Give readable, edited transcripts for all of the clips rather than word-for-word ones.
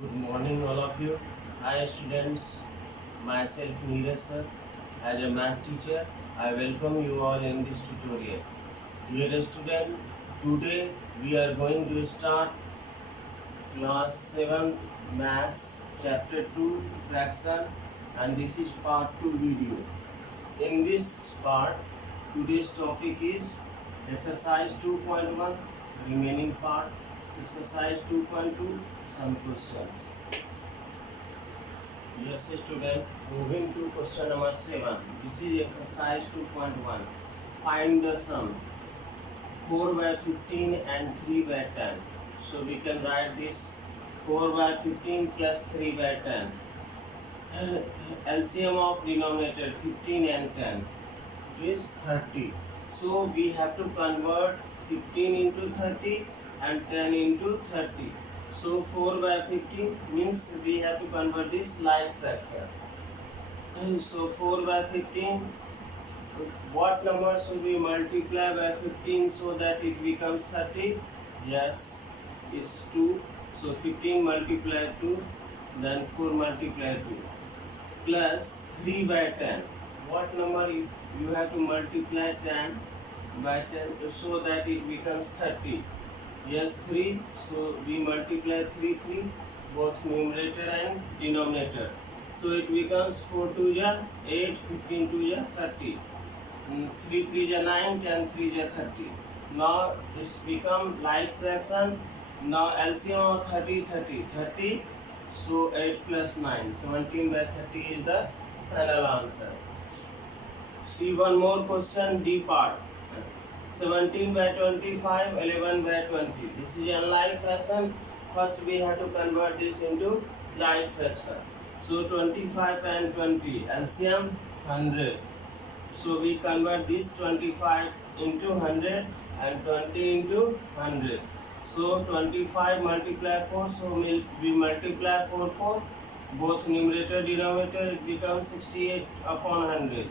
Good morning, all of you. Hi, students. Myself, Neeraj sir. As a math teacher, I welcome you all in this tutorial. Dear student, today we are going to start class 7th maths chapter 2 fraction, and this is part 2 video. In this part, today's topic is exercise 2.1, remaining part, exercise 2.2, some questions. Yes, student, moving to question number 7. This is exercise 2.1. Find the sum 4 by 15 and 3 by 10. So we can write this 4 by 15 plus 3 by 10. LCM of denominator 15 and 10 is 30. So we have to convert 15 into 30 and 10 into 30. So 4 by 15 means we have to convert this like fraction. So 4 by 15, what number should we multiply by 15 so that it becomes 30? Yes, it's 2. So 15 multiply 2, then 4 multiply 2, plus 3 by 10. What number you have to multiply 10 by 10 so that it becomes 30? Yes, 3. So we multiply 3, both numerator and denominator. So it becomes 4 2 ja 8, 15 2 ja 30. 3 3 ja 9, 10 3 ja 30. Now it's become like fraction. Now LCM of 30. So 8 plus 9, 17 by 30 is the final answer. See one more question, D part. 17 by 25, 11 by 20. This is unlike fraction. First we have to convert this into like fraction. So 25 and 20, LCM 100. So we convert this 25 into 100 and 20 into 100. So 25 multiply 4, so we multiply 4, both numerator denominator, it becomes 68 upon 100.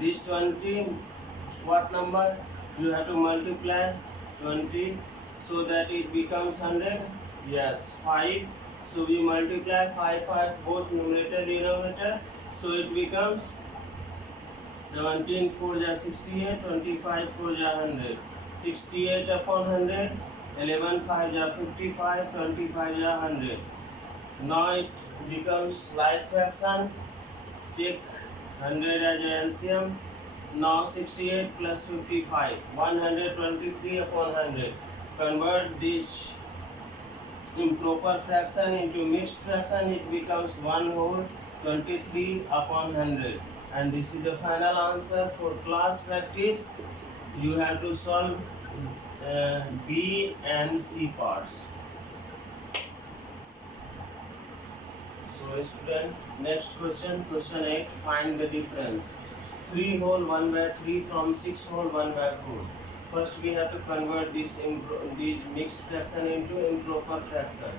This 20, what number? You have to multiply 20 so that it becomes 100. Yes, 5. So we multiply 5, both numerator denominator, so it becomes 17 4 ja 68, 25 4 ja 100. 68 upon 100, 11 5 ja 55, 25 ja 100. Now it becomes like fraction. Take 100 as a LCM. Now 68 plus 55, 123 upon 100. Convert this improper fraction into mixed fraction, it becomes 1 whole 23 upon 100. And this is the final answer. For class practice, you have to solve B and C parts. So student, next question, question 8, find the difference. 3 whole 1 by 3 from 6 whole 1 by 4. First we have to convert this mixed fraction into improper fraction.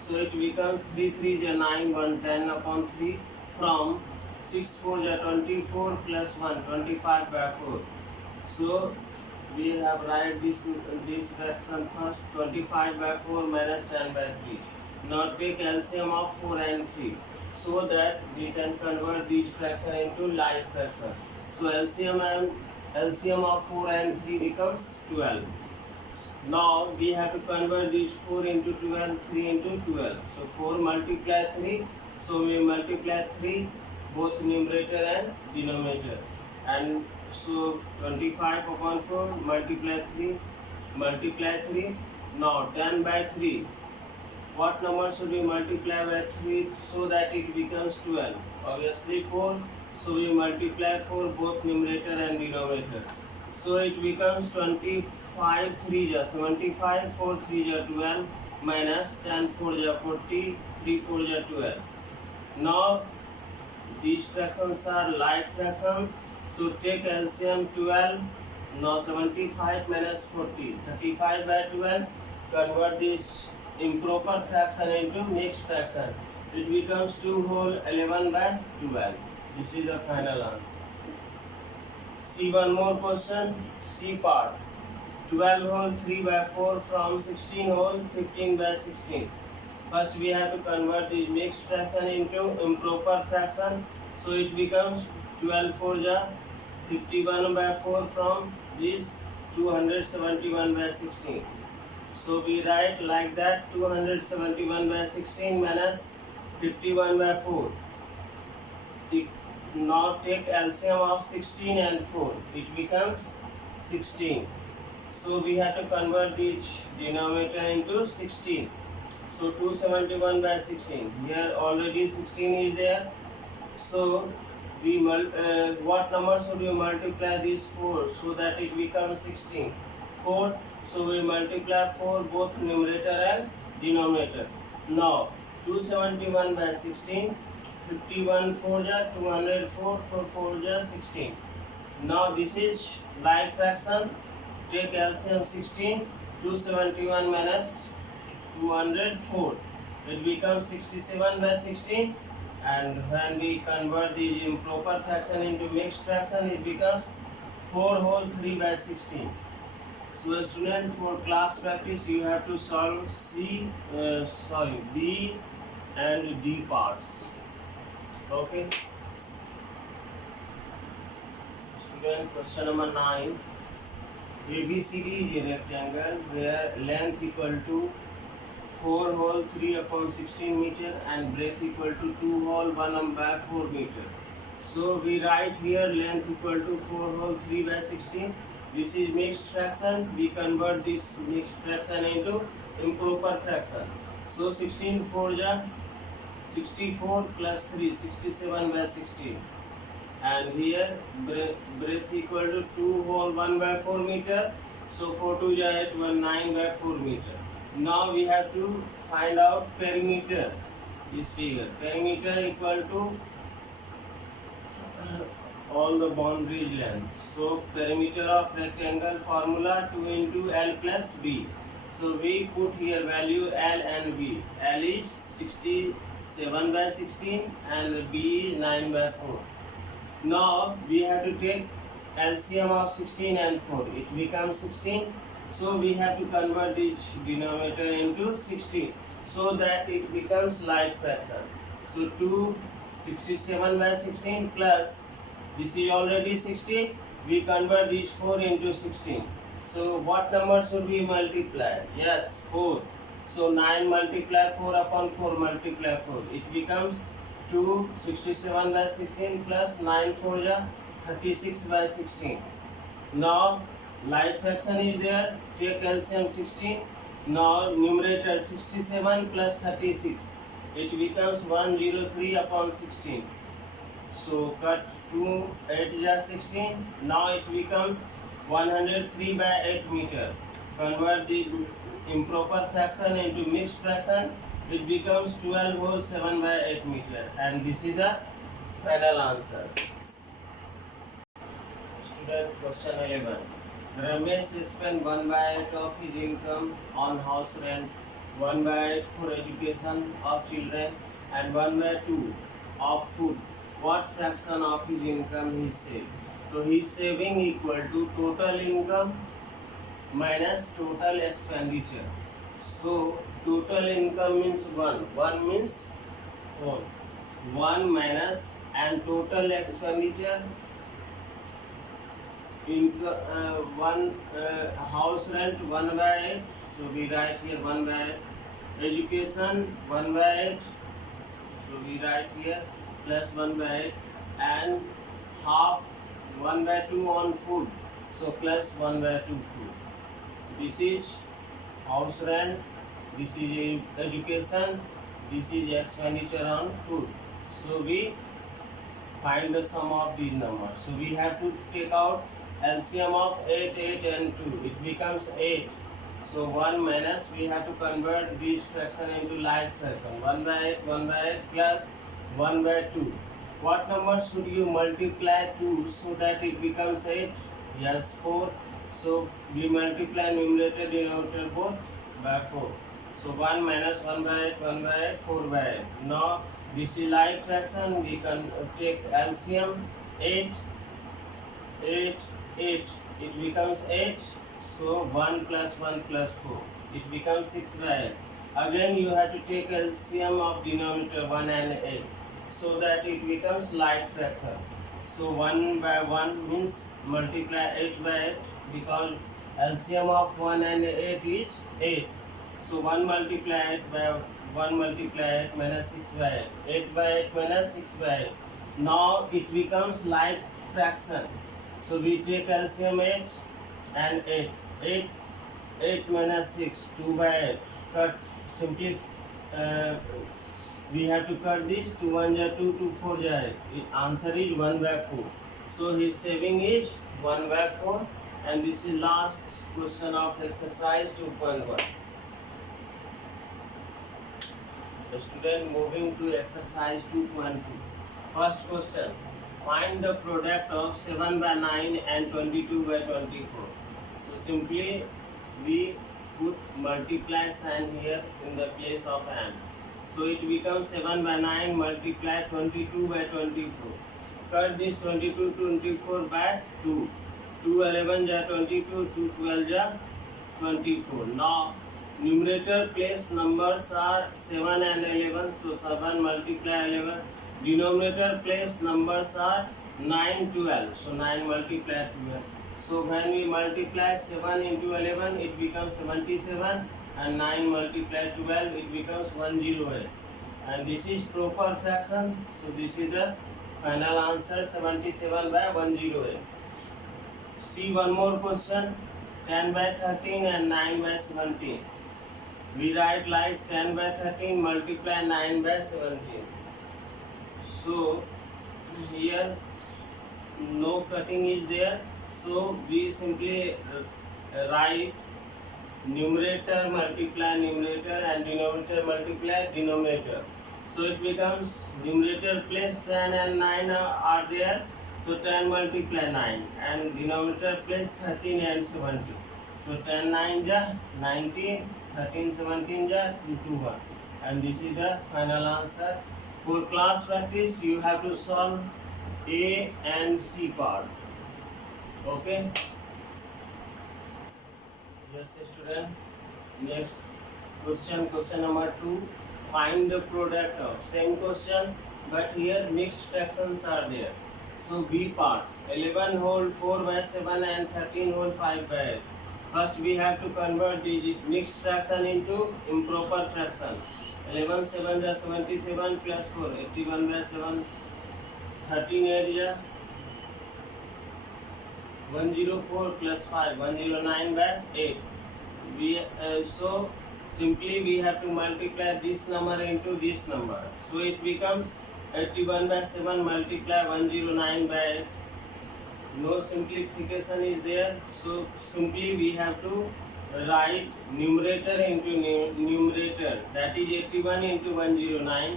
So it becomes 3 3 ja 9, 1 10 upon 3 from 6 4 ja 24 plus 1, 25 by 4. So we have write this fraction first, 25 by 4 minus 10 by 3. Now take LCM of 4 and 3 so that we can convert these fraction into like fraction. So LCM of 4 and 3 becomes 12. Now we have to convert these 4 into 12, 3 into 12. So 4 multiply 3. So we multiply 3, both numerator and denominator. And so 25 upon 4 multiply 3. Now 10 by 3. What number should we multiply by 3 so that it becomes 12? Obviously 4. So we multiply 4, both numerator and denominator. So it becomes 25 3 ja 75, 4 3 ja 12 minus 10 4 ja 40, 3 4 ja 12. Now these fractions are like fractions. So take LCM 12. Now 75 minus 40, 35 by 12. Convert this improper fraction into mixed fraction. It becomes 2 whole 11 by 12. This is the final answer. See one more question. C part. 12 whole 3 by 4 from 16 whole 15 by 16. First we have to convert the mixed fraction into improper fraction. So it becomes 12 4 ja 51 by 4 from this 271 by 16. So we write like that 271 by 16 minus 51 by 4. Now take LCM of 16 and 4. It becomes 16. So we have to convert this denominator into 16. So 271 by 16. Here already 16 is there. So we what number should we multiply this 4 so that it becomes 16? 4. So we multiply 4 both numerator and denominator. Now 271 by 16. 51 4 ja 204 4 4 ja 16. Now this is like fraction. Take LCM 16. 271 minus 204. It becomes 67 by 16. And when we convert the improper fraction into mixed fraction, it becomes 4 whole 3 by 16. So student, for class practice you have to solve B and D parts. Okay. Student, question number 9. ABCD is a rectangle where length equal to 4 whole 3 upon 16 meter and breadth equal to 2 whole 1 by 4 meter. So we write here length equal to 4 whole 3 by 16. This is mixed fraction. We convert this mixed fraction into improper fraction. So 16 4 ja 64 plus 3 67 by 16. And here breadth equal to 2 whole 1 by 4 meter. So 4 2 ja 8 1 9 by 4 meter. Now we have to find out perimeter. This figure perimeter equal to all the boundary length. So perimeter of rectangle formula 2 into L plus B. So we put here value L and B. L is 67 by 16 and B is 9 by 4. Now we have to take LCM of 16 and 4. It becomes 16. So we have to convert this denominator into 16 so that it becomes like fraction. So 267 by 16 plus this is already 16. We convert these 4 into 16. So what number should we multiply? Yes, 4. So 9 multiply 4 upon 4 multiply 4. It becomes 267 by 16 plus 9 4 ja 36 by 16. Now like fraction is there. Take LCM 16. Now numerator 67 plus 36. It becomes 103 upon 16. So cut 2 8 ja 16. Now it becomes 103 by 8 meter. Convert the improper fraction into mixed fraction. It becomes 12 whole 7 by 8 meter. And this is the final answer. Student, question 11. Ramesh spent 1 by 8 of his income on house rent, 1 by 8 for education of children, and 1 by 2 of food. What fraction of his income he saved? So his saving equal to total income minus total expenditure. So total income means 1. 1 means 1 minus and total expenditure. One house rent 1 by 8. So we write here 1 by 8. Education 1 by 8. So we write here plus 1 by 8 and half 1 by 2 on food. So plus 1 by 2 food. This is house rent. This is education. This is expenditure on food. So we find the sum of these numbers. So we have to take out LCM of 8, 8 and 2. It becomes 8. So 1 minus, we have to convert this fraction into like fraction. 1 by 8, 1 by 8 plus 1 by 2. What number should you multiply 2 so that it becomes 8? Yes, 4. So we multiply numerator denominator both by 4. So 1 minus 1 by 8, 1 by 8, 4 by 8. Now this is like fraction. We can take LCM 8, 8, 8. It becomes 8. So 1 plus 1 plus 4. It becomes 6 by 8. Again you have to take LCM of denominator 1 and 8 so that it becomes like fraction. So 1 by 1 means multiply 8 by 8 because LCM of 1 and 8 is 8. So 1 multiply 8 by 1 multiply 8 minus 6 by 8. 8 by 8 minus 6 by 8. Now it becomes like fraction. So we take LCM 8 and 8. 8 8 minus 6, 2 by 8. Cut simply. We have to cut this. 2 1 ja 2, 2 4 ja 8. Answer is 1 by 4. So his saving is 1 by 4. And this is last question of exercise 2.1. The student moving to exercise 2.2. First question. Find the product of 7 by 9 and 22 by 24. So simply we put multiply sign here in the place of and. So it becomes 7 by 9 multiply 22 by 24. Cut this 22 24 by 2. 2 11 ja 22, 2 12 ja 24. Now numerator place numbers are 7 and 11. So 7 multiply 11. Denominator place numbers are 9 12. So 9 multiply 12. So when we multiply 7 into 11, it becomes 77, and 9 multiply 12, it becomes 108. And this is proper fraction. So this is the final answer, 77 by 108. See one more question, 10 by 13 and 9 by 17. We write like 10 by 13 multiply 9 by 17. So here no cutting is there. So we simply write numerator multiply numerator and denominator multiply denominator. So it becomes numerator place 10 and 9 are there. So 10 multiply 9 and denominator place 13 and 17. So 10 9 ja 19, 13 17 ja 2 2 1. And this is the final answer. For class practice you have to solve A and C part. Okay. Yes, student. Next question, question number 2. Find the product of same question, but here mixed fractions are there. So B part, 11 whole 4 by 7 and 13 whole 5 by 8. First we have to convert the mixed fraction into improper fraction. 11 7 is 77 plus 4, 81 by 7, 13 8 is 104 plus 5, 109 by 8. So simply we have to multiply this number into this number. So it becomes 81 by 7 multiply 109 by 8. No simplification is there. So simply we have to write numerator into numerator, that is 81 into 109,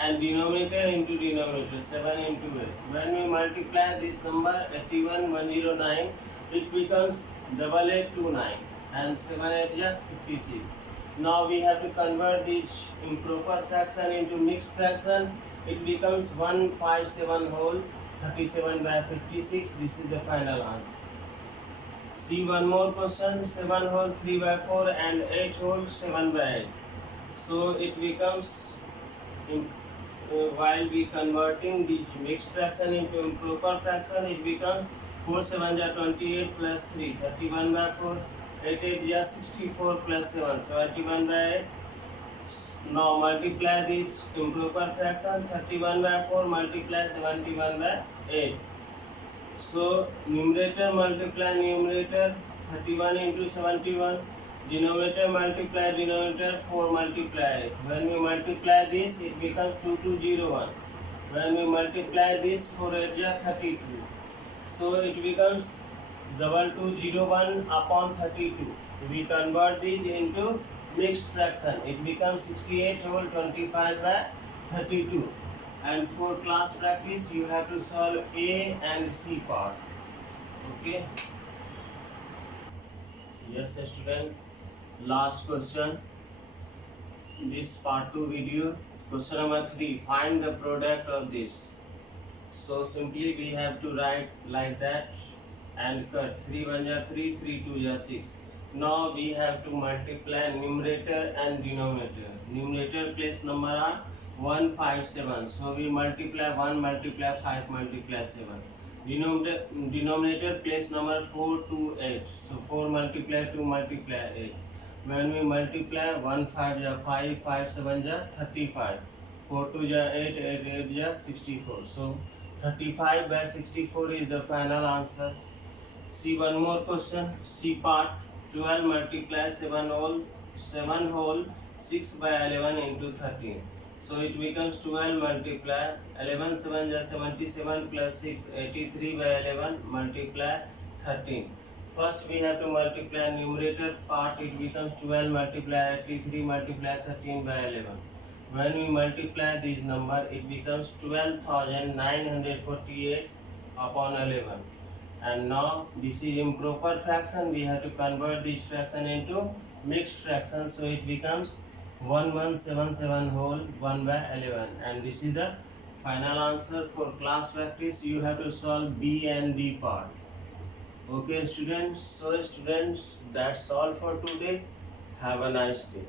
and denominator into denominator, 7 into 8. When we multiply this number 81 109, it becomes 8829 and 7 8 is 56. Now we have to convert this improper fraction into mixed fraction. It becomes 157 whole 37 by 56. This is the final answer. See one more question, 7 whole 3 by 4 and 8 whole 7 by 8. So it becomes while we converting the mixed fraction into improper fraction, it becomes 4 7 is 28 plus 3, 31 by 4, 8 8 is 64 plus 7, 71 by 8. Now multiply this improper fraction, 31 by 4 multiply 71 by 8. So numerator multiply numerator, 31 into 71. Denominator multiply denominator, 4 multiply 8. When we multiply this, it becomes 2201. When we multiply this, 4 8 is 32. So it becomes 2201 upon 32. We convert this into mixed fraction. It becomes 68 whole 25 by 32. And for class practice, you have to solve A and C part. Okay. Yes, student. Last question. This part 2 video. Question number 3. Find the product of this. So simply we have to write like that and cut. 3 1 is 3, 3 2 is 6. Now we have to multiply numerator and denominator. Numerator place number are 157. So we multiply 1 multiply 5 multiply 7. Denominator place number 4 to 8. So 4 multiply 2 multiply 8. When we multiply 1 5 ja 5, 5 7 ja 35. 4 2 ja 8, 8 8 ja 64. So 35 by 64 is the final answer. See one more question. See part. 12 multiply 7 whole 6 by 11 into 13. So it becomes 12 multiply 11 7 is 77 plus 6 83 by 11 multiply 13. First we have to multiply numerator part. It becomes 12 multiply 83 multiply 13 by 11. When we multiply this number, it becomes 12,948 upon 11. And now this is improper fraction. We have to convert this fraction into mixed fraction. So it becomes 1177 whole 1 by 11. And this is the final answer. For class practice, you have to solve B and D part. Okay students. So students, that's all for today. Have a nice day.